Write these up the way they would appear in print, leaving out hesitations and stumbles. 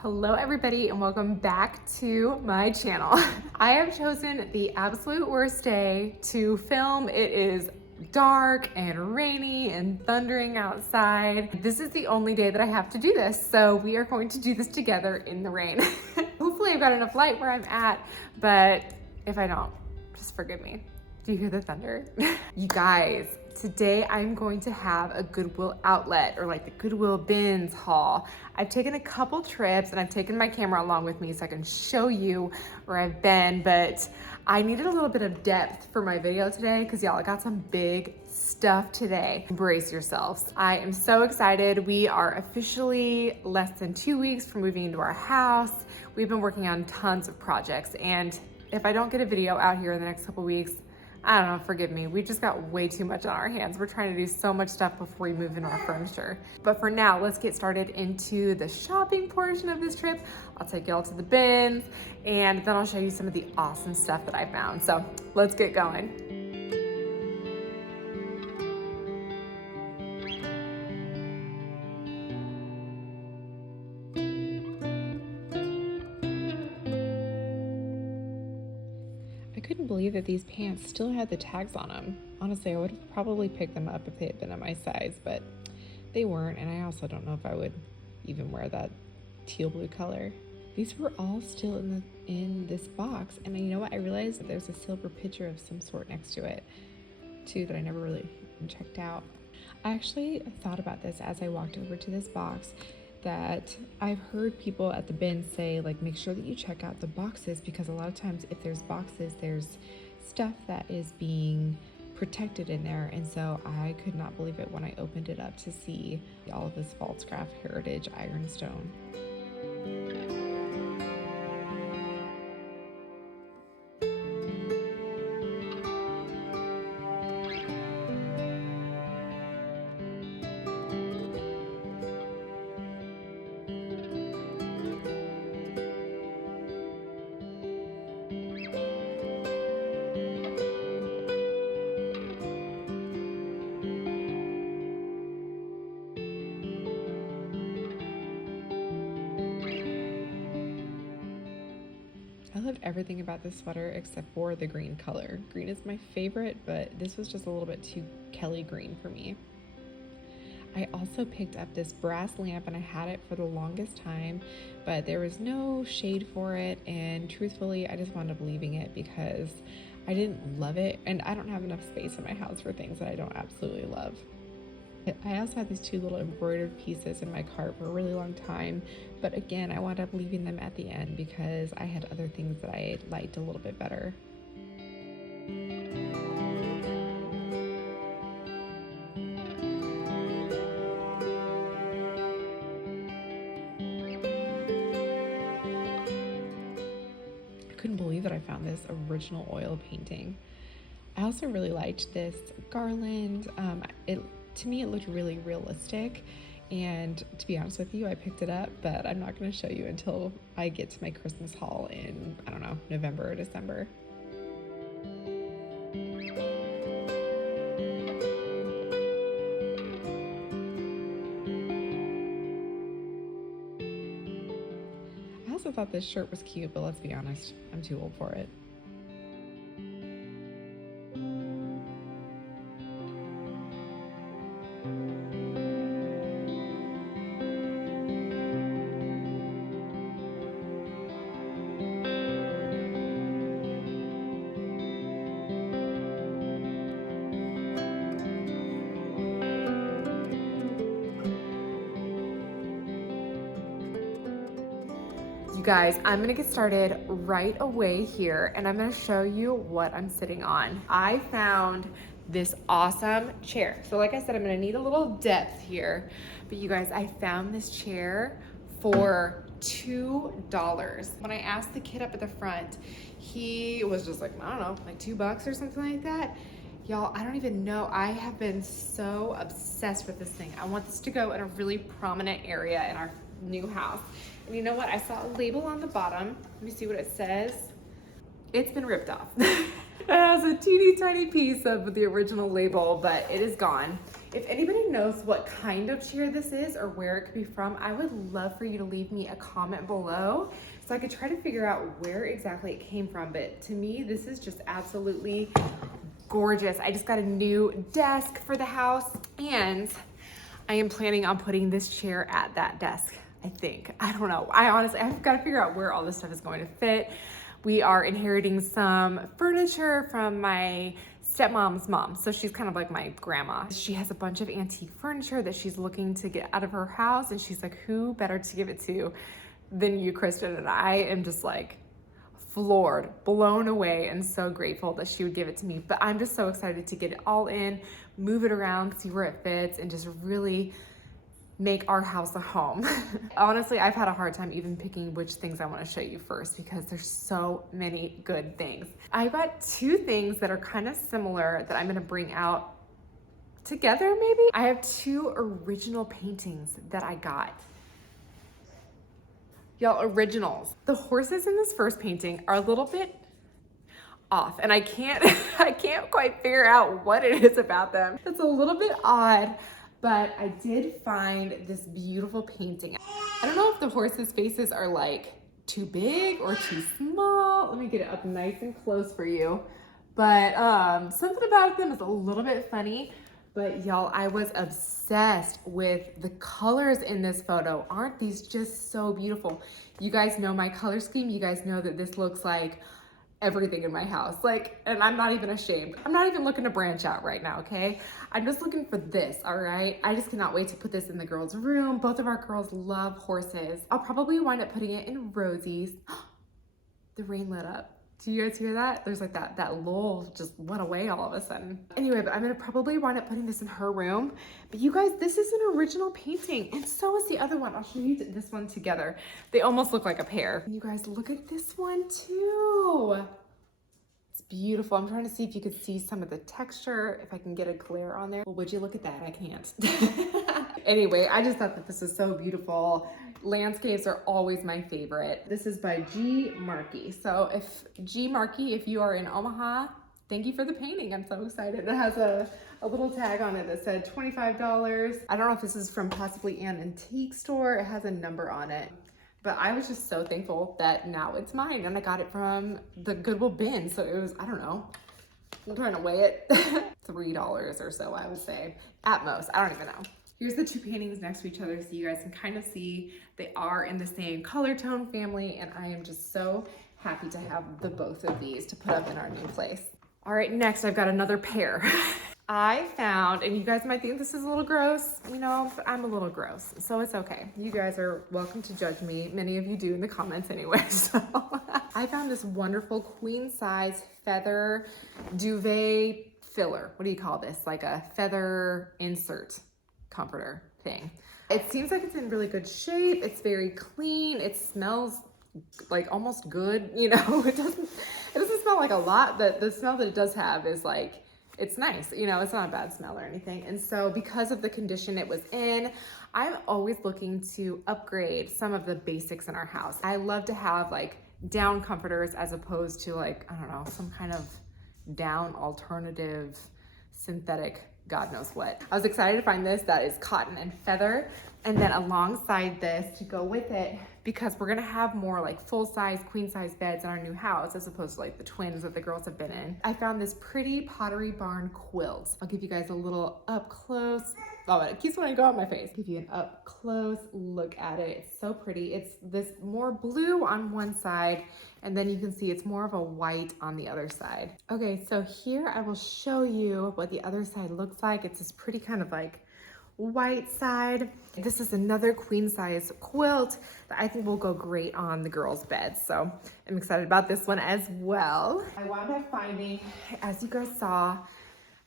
Hello everybody and welcome back to my channel. I have chosen the absolute worst day to film. It is dark and rainy and thundering outside. This is the only day that I have to do this, so we are going to do this together in the rain. Hopefully I've got enough light where I'm at, but if I don't, just forgive me. Do you hear the thunder? You guys, today I'm going to have a Goodwill outlet, or like the Goodwill bins haul. I've taken a couple trips and I've taken my camera along with me so I can show you where I've been, but I needed a little bit of depth for my video today because y'all, I got some big stuff today. Brace yourselves. I am so excited. We are officially less than 2 weeks from moving into our house. We've been working on tons of projects, and if I don't get a video out here in the next couple weeks, I don't know, forgive me. We just got way too much on our hands. We're trying to do so much stuff before we move into our furniture. But for now, let's get started into the shopping portion of this trip. I'll take y'all to the bins and then I'll show you some of the awesome stuff that I found. So let's get going. I couldn't believe that these pants still had the tags on them. Honestly, I would have probably picked them up if they had been at my size, but they weren't, and I also don't know if I would even wear that teal blue color. These were all still in this box, and you know what? I realized that there's a silver picture of some sort next to it, too, that I never really checked out. I actually thought about this as I walked over to this box, that I've heard people at the bin say, like, make sure that you check out the boxes, because a lot of times if there's boxes, there's stuff that is being protected in there. And so I could not believe it when I opened it up to see all of this Pfaltzgraff Heritage ironstone. I loved everything about this sweater except for the green color. Green is my favorite, but this was just a little bit too Kelly green for me. I also picked up this brass lamp, and I had it for the longest time, but there was no shade for it, and truthfully, I just wound up leaving it because I didn't love it, and I don't have enough space in my house for things that I don't absolutely love. I also had these two little embroidered pieces in my cart for a really long time, but again, I wound up leaving them at the end because I had other things that I liked a little bit better. I couldn't believe that I found this original oil painting. I also really liked this garland. To me, it looked really realistic, and to be honest with you, I picked it up, but I'm not going to show you until I get to my Christmas haul in, I don't know, November or December. I also thought this shirt was cute, but let's be honest, I'm too old for it. You guys, I'm gonna get started right away here, and I'm gonna show you what I'm sitting on. I found this awesome chair. So like I said, I'm gonna need a little depth here, but you guys, I found this chair for $2. When I asked the kid up at the front, he was just like, I don't know, like $2 or something like that. Y'all, I don't even know. I have been so obsessed with this thing. I want this to go in a really prominent area in our new house. And you know what? I saw a label on the bottom. Let me see what it says. It's been ripped off. It has a teeny tiny piece of the original label, but it is gone. If anybody knows what kind of chair this is or where it could be from, I would love for you to leave me a comment below so I could try to figure out where exactly it came from. But to me, this is just absolutely gorgeous. I just got a new desk for the house, and I am planning on putting this chair at that desk, I think. I don't know. I've got to figure out where all this stuff is going to fit. We are inheriting some furniture from my stepmom's mom. So she's kind of like my grandma. She has a bunch of antique furniture that she's looking to get out of her house. And she's like, who better to give it to than you, Kristen? And I am just like floored, blown away, and so grateful that she would give it to me. But I'm just so excited to get it all in, move it around, see where it fits, and just really make our house a home. Honestly, I've had a hard time even picking which things I want to show you first because there's so many good things. I've got two things that are kind of similar that I'm going to bring out together maybe. I have two original paintings that I got. Y'all, originals. The horses in this first painting are a little bit off, and I can't quite figure out what it is about them. It's a little bit odd. But I did find this beautiful painting. I don't know if the horses' faces are like too big or too small. Let me get it up nice and close for you. But something about them is a little bit funny. But y'all, I was obsessed with the colors in this photo. Aren't these just so beautiful? You guys know my color scheme. You guys know that this looks like everything in my house. Like, and I'm not even ashamed. I'm not even looking to branch out right now, okay? I'm just looking for this, all right? I just cannot wait to put this in the girls' room. Both of our girls love horses. I'll probably wind up putting it in Rosie's. The rain lit up. Do you guys hear that? There's like that lull just went away all of a sudden. Anyway, but I'm gonna probably wind up putting this in her room. But you guys, this is an original painting, and so is the other one. I'll show you this one together. They almost look like a pair. You guys, look at this one too. It's beautiful. I'm trying to see if you could see some of the texture, if I can get a glare on there. Well, would you look at that? I can't. Anyway, I just thought that this is so beautiful. Landscapes are always my favorite. This is by G. Markey. So if G. Markey, if you are in Omaha, thank you for the painting. I'm so excited. It has a little tag on it that said $25. I don't know if this is from possibly an antique store. It has a number on it. But I was just so thankful that now it's mine, and I got it from the Goodwill bin. So it was, I don't know, I'm trying to weigh it, $3 or so, I would say, at most. I don't even know. Here's the two paintings next to each other so you guys can kind of see they are in the same color tone family, and I am just so happy to have the both of these to put up in our new place. All right, next I've got another pair. I found, and you guys might think this is a little gross, you know, but I'm a little gross, so it's okay. You guys are welcome to judge me. Many of you do in the comments anyway, so. I found this wonderful queen size feather duvet filler. What do you call this? Like a feather insert comforter thing. It seems like it's in really good shape. It's very clean. It smells like almost good, you know. It doesn't smell like a lot. The smell that it does have is like, it's nice, you know, it's not a bad smell or anything. And so because of the condition it was in, I'm always looking to upgrade some of the basics in our house. I love to have like down comforters as opposed to like, I don't know, some kind of down alternative synthetic God knows what. I was excited to find this that is cotton and feather. And then alongside this to go with it, because we're gonna have more like full-size, queen-size beds in our new house as opposed to like the twins that the girls have been in. I found this pretty Pottery Barn quilt. I'll give you guys a little up close. Oh, it keeps wanting to go on my face. Give you an up close look at it. It's so pretty. It's this more blue on one side, and then you can see it's more of a white on the other side. Okay, so here I will show you what the other side looks like. It's this pretty kind of like white side. This is another queen size quilt that I think will go great on the girls' beds. So I'm excited about this one as well. I wound up finding, as you guys saw,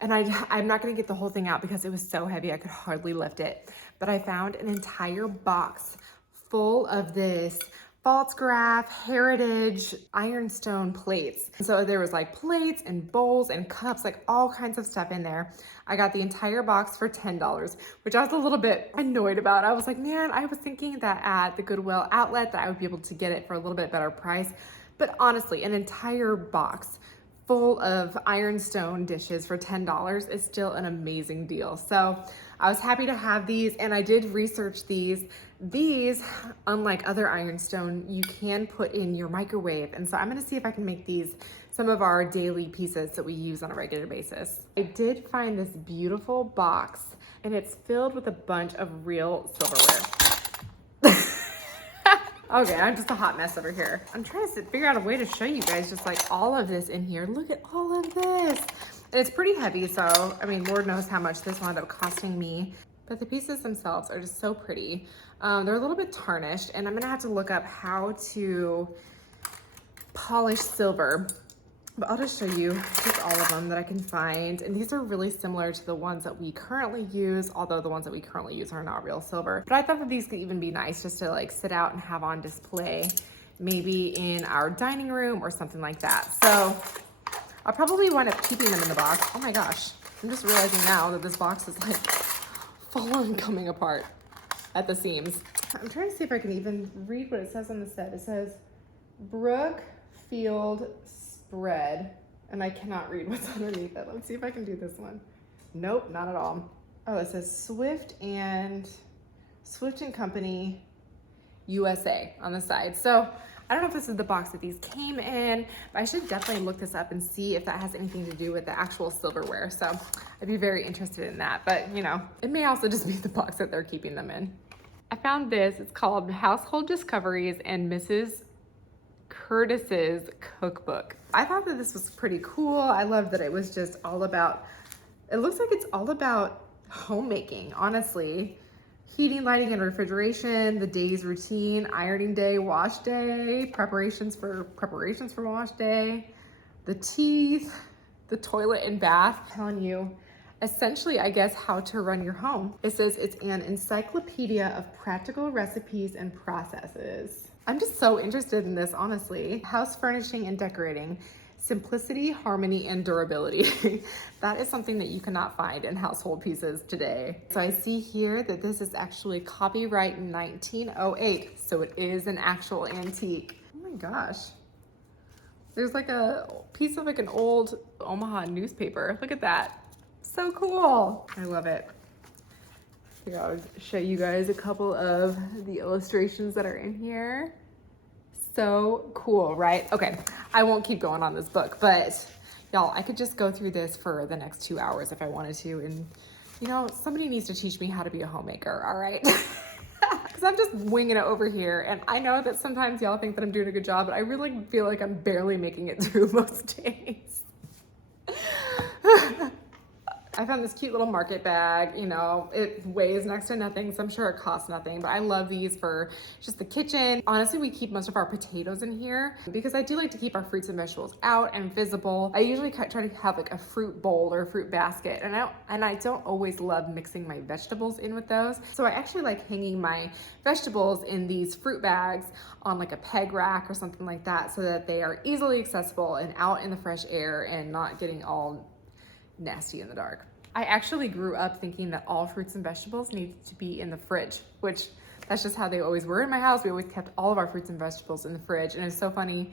and I'm not gonna get the whole thing out because it was so heavy I could hardly lift it, but I found an entire box full of this Pfaltzgraff Heritage ironstone plates. So there was like plates and bowls and cups, like all kinds of stuff in there. I got the entire box for $10, which I was a little bit annoyed about. I was like, man, I was thinking that at the Goodwill outlet that I would be able to get it for a little bit better price. But honestly, an entire box full of ironstone dishes for $10 is still an amazing deal. So I was happy to have these, and I did research these. These, unlike other ironstone, you can put in your microwave. And so I'm gonna see if I can make these some of our daily pieces that we use on a regular basis. I did find this beautiful box, and it's filled with a bunch of real silverware. Okay, I'm just a hot mess over here. I'm trying to figure out a way to show you guys just like all of this in here. Look at all of this. And it's pretty heavy, so I mean, Lord knows how much this wound up costing me. But the pieces themselves are just so pretty. They're a little bit tarnished, and I'm gonna have to look up how to polish silver. But I'll just show you just all of them that I can find. And these are really similar to the ones that we currently use, although the ones that we currently use are not real silver. But I thought that these could even be nice just to like sit out and have on display, maybe in our dining room or something like that. So I'll probably wind up keeping them in the box. Oh my gosh, I'm just realizing now that this box is like full on coming apart at the seams. I'm trying to see if I can even read what it says on the set. It says Brookfield Spread, and I cannot read what's underneath it. Let's see if I can do this one. Nope, not at all. Oh, it says Swift and Company USA on the side. So I don't know if this is the box that these came in, but I should definitely look this up and see if that has anything to do with the actual silverware. So I'd be very interested in that, but you know, it may also just be the box that they're keeping them in. I found this, it's called Household Discoveries and Mrs. Curtis's Cookbook. I thought that this was pretty cool. I love that it was just all about, it looks like it's all about homemaking, honestly. Heating, lighting, and refrigeration, the day's routine, ironing day, wash day, preparations for wash day, the teeth, the toilet and bath. I'm telling you, essentially, I guess, how to run your home. It says it's an encyclopedia of practical recipes and processes. I'm just so interested in this, honestly. House furnishing and decorating, simplicity, harmony, and durability. That is something that you cannot find in household pieces today. So I see here that this is actually copyright 1908. So it is an actual antique. Oh my gosh. There's like a piece of like an old Omaha newspaper. Look at that. So cool. I love it. Here, I'll show you guys a couple of the illustrations that are in here. So cool, right? Okay, I won't keep going on this book, but y'all, I could just go through this for the next 2 hours if I wanted to. And you know, somebody needs to teach me how to be a homemaker, all right? Because I'm just winging it over here. And I know that sometimes y'all think that I'm doing a good job, but I really feel like I'm barely making it through most days. I found this cute little market bag. You know, it weighs next to nothing, so I'm sure it costs nothing, but I love these for just the kitchen. Honestly, we keep most of our potatoes in here because I do like to keep our fruits and vegetables out and visible. I usually try to have like a fruit bowl or a fruit basket, and I don't always love mixing my vegetables in with those. So I actually like hanging my vegetables in these fruit bags on like a peg rack or something like that so that they are easily accessible and out in the fresh air and not getting all nasty in the dark. I actually grew up thinking that all fruits and vegetables needed to be in the fridge, which that's just how they always were in my house. We always kept all of our fruits and vegetables in the fridge. And it's so funny,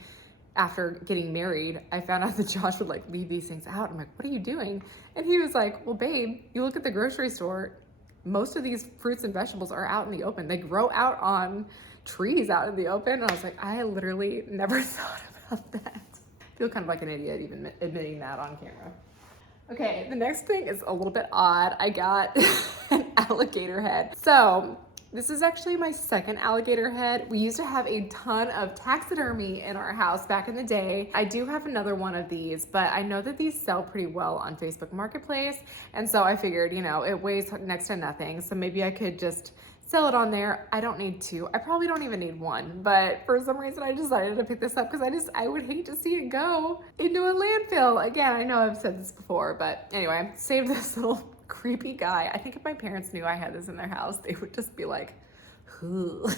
after getting married, I found out that Josh would like leave these things out. I'm like, what are you doing? And he was like, well, babe, you look at the grocery store, most of these fruits and vegetables are out in the open. They grow out on trees out in the open. And I was like, I literally never thought about that. I feel kind of like an idiot even admitting that on camera. Okay, the next thing is a little bit odd. I got an alligator head. So this is actually my second alligator head. We used to have a ton of taxidermy in our house back in the day. I do have another one of these, but I know that these sell pretty well on Facebook Marketplace. And so I figured, you know, it weighs next to nothing. So maybe I could just sell it on there. I don't need two. I probably don't even need one, but for some reason I decided to pick this up because I would hate to see it go into a landfill. Again, I know I've said this before, but anyway, save this little creepy guy. I think if my parents knew I had this in their house, they would just be like, who?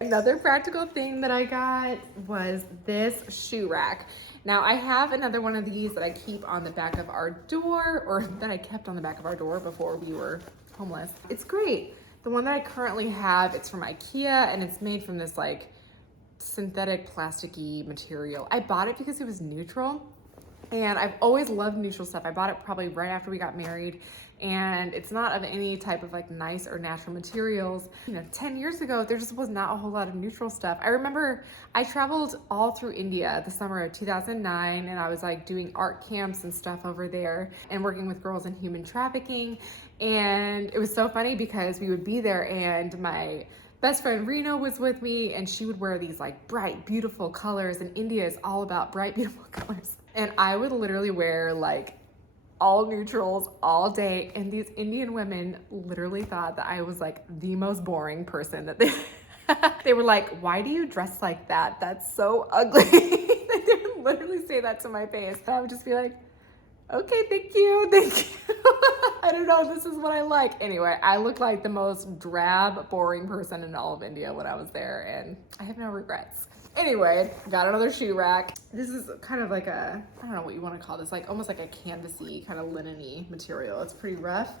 Another practical thing that I got was this shoe rack. Now I have another one of these that I keep on the back of our door, or that I kept on the back of our door before we were homeless. It's great. The one that I currently have, it's from IKEA, and it's made from this like synthetic plasticky material. I bought it because it was neutral, And I've always loved neutral stuff. I bought it probably right after we got married, and it's not of any type of like nice or natural materials. 10 years ago, there just was not a whole lot of neutral stuff. I remember I traveled all through India the summer of 2009, and I was like doing art camps and stuff over there and working with girls in human trafficking. And it was so funny because we would be there, and my best friend Rena was with me, and she would wear these like bright, beautiful colors, and India is all about bright, beautiful colors. And I would literally wear like all neutrals all day, and these Indian women literally thought that I was like the most boring person that they were like, why do you dress like that? That's so ugly. They would literally say that to my face. And I would just be like, okay, thank you. I don't know, this is what I like. Anyway, I looked like the most drab, boring person in all of India when I was there, and I have no regrets. Anyway, got another shoe rack. This is kind of like a, I don't know what you want to call this, like almost like a canvasy kind of linen-y material. It's pretty rough.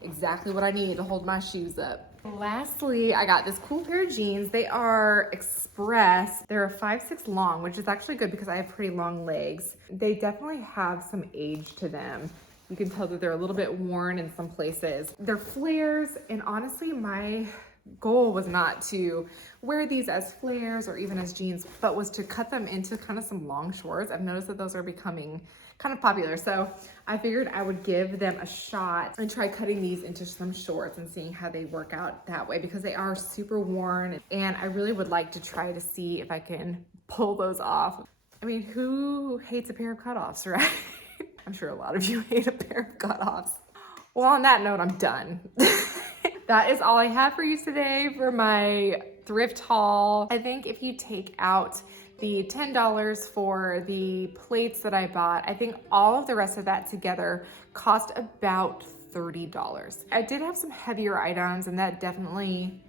Exactly what I need to hold my shoes up. Lastly, I got this cool pair of jeans. They are Express. They're a 5'6" long, which is actually good because I have pretty long legs. They definitely have some age to them. You can tell that they're a little bit worn in some places. They're flares, and honestly, my goal was not to wear these as flares or even as jeans, but was to cut them into kind of some long shorts. I've noticed that those are becoming kind of popular. So I figured I would give them a shot and try cutting these into some shorts and seeing how they work out that way, because they are super worn, and I really would like to try to see if I can pull those off. I mean, who hates a pair of cutoffs, right? I'm sure a lot of you hate a pair of cutoffs. Well, on that note, I'm done. That is all I have for you today for my thrift haul. I think if you take out the $10 for the plates that I bought, I think all of the rest of that together cost about $30. I did have some heavier items, and that definitely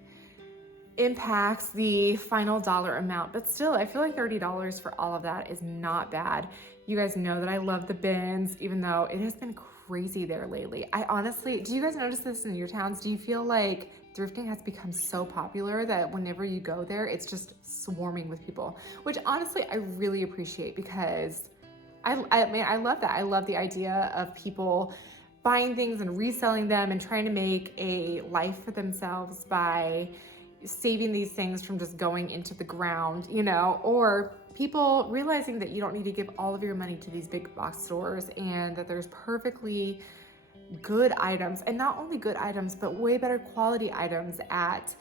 impacts the final dollar amount, but still, I feel like $30 for all of that is not bad. You guys know that I love the bins, even though it has been crazy there lately. I honestly, do you guys notice this in your towns? Do you feel like thrifting has become so popular that whenever you go there, it's just swarming with people, which honestly, I really appreciate, because I mean, I love that. I love the idea of people buying things and reselling them and trying to make a life for themselves by saving these things from just going into the ground, or people realizing that you don't need to give all of your money to these big box stores, and that there's perfectly good items, and not only good items, but way better quality items at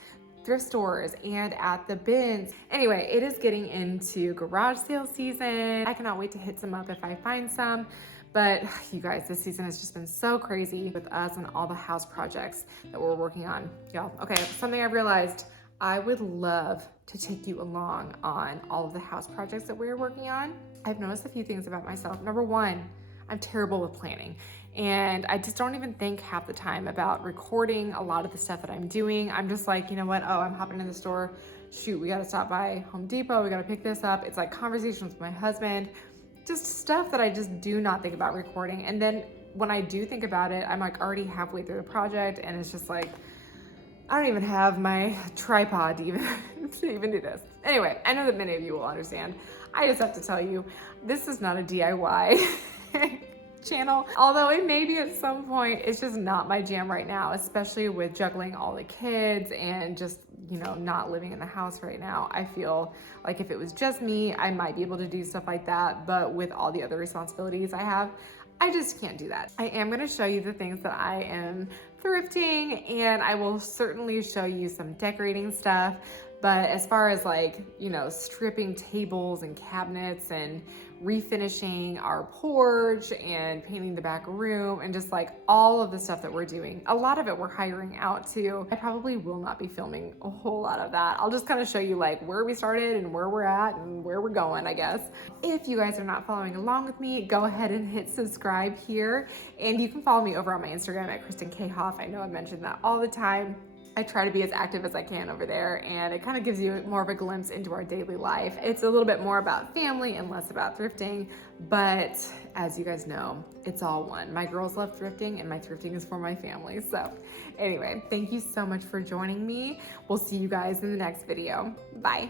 thrift stores and at the bins. Anyway, it is getting into garage sale season. I cannot wait to hit some up if I find some. But you guys, this season has just been so crazy with us and all the house projects that we're working on. Y'all, okay, something I've realized, I would love to take you along on all of the house projects that we're working on. I've noticed a few things about myself. Number one, I'm terrible with planning, and I just don't even think half the time about recording a lot of the stuff that I'm doing. I'm just like, you know what? Oh, I'm hopping in the store. Shoot, we got to stop by Home Depot. We got to pick this up. It's like conversations with my husband, just stuff that I just do not think about recording. And then when I do think about it, I'm like already halfway through the project, and it's just like, I don't even have my tripod to even do this. Anyway, I know that many of you will understand. I just have to tell you, this is not a DIY channel. Although it may be at some point, it's just not my jam right now, especially with juggling all the kids and just, not living in the house right now. I feel like if it was just me, I might be able to do stuff like that. But with all the other responsibilities I have, I just can't do that. I am gonna show you the things that I am thrifting, and I will certainly show you some decorating stuff. But as far as like, stripping tables and cabinets and refinishing our porch and painting the back room and just like all of the stuff that we're doing, a lot of it we're hiring out too. I probably will not be filming a whole lot of that. I'll just kind of show you like where we started and where we're at and where we're going, I guess. If you guys are not following along with me, go ahead and hit subscribe here. And you can follow me over on my Instagram at Kristen K. Hoff. I know I mention that all the time. I try to be as active as I can over there, and it kind of gives you more of a glimpse into our daily life. It's a little bit more about family and less about thrifting, but as you guys know, it's all one. My girls love thrifting, and my thrifting is for my family. So anyway, thank you so much for joining me. We'll see you guys in the next video. Bye.